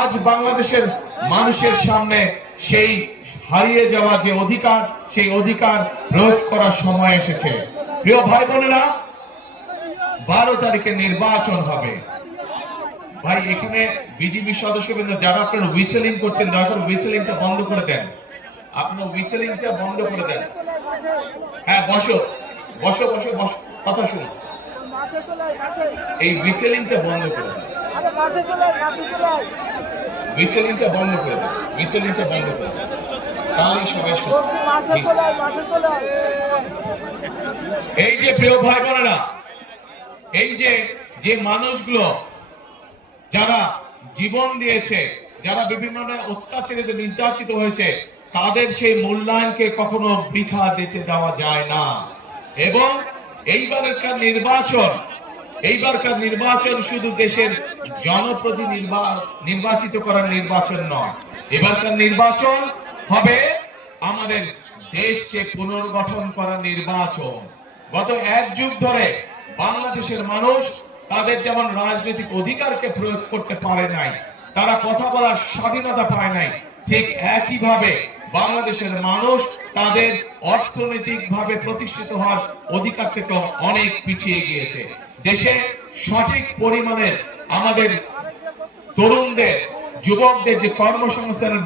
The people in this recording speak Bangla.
আজ বাংলাদেশের মানুষের সামনে সেই হারিয়ে যাওয়া যে অধিকার, সেই অধিকার প্রয়োগ করার সময় এসেছে। প্রিয় ভাই বোনেরা, 12 তারিখে নির্বাচন হবে। ভাই, এখানে বিজেপি সদস্যবৃন্দ যারা আপনারা হুইসেলিং করছেন, দয়া করে হুইসেলিংটা বন্ধ করে দেন। আপনার হুইসেলিংটা বন্ধ করে দেন। হ্যাঁ, বসো বসো বসো বসো, কথা শুনো। এই হুইসেলিংটা বন্ধ করে দেন। হুইসেলিংটা বন্ধ করে দেন। হুইসেলিংটা বন্ধ করে দেন, তাহলেই সবাই সুস্থ। এই যে প্রিয় ভাই বোনেরা, এই যে যে মানুষগুলো যারা জীবন দিয়েছে, যারা বিভিন্ন অত্যাচারিত নির্যাতিত হয়েছে, তাদের সেই মূল্যায়নকে কখনো বৃথা দিতে দেওয়া যায় না। এবং এইবারকার নির্বাচন শুধু দেশের জনপ্রতিনিধি নির্বাচিত করার নির্বাচন নয়, এবারকার নির্বাচন হবে আমাদের দেশকে পুনর্গঠন করার নির্বাচন। গত 1 যুগ ধরে বাংলাদেশের মানুষ তাদের যেমন রাজনৈতিক অধিকারকে প্রয়োগ করতে পারে নাই, তারা কথা বলার স্বাধীনতা পায় নাই, ঠিক একইভাবে বাংলাদেশের মানুষ তাদের অর্থনৈতিকভাবে প্রতিষ্ঠিত হওয়ার অধিকার থেকে অনেক পিছিয়ে গিয়েছে। দেশে সঠিক পরিমাণে আমাদের তরুণদের, যুবকদের যে কর্মসংস্থানের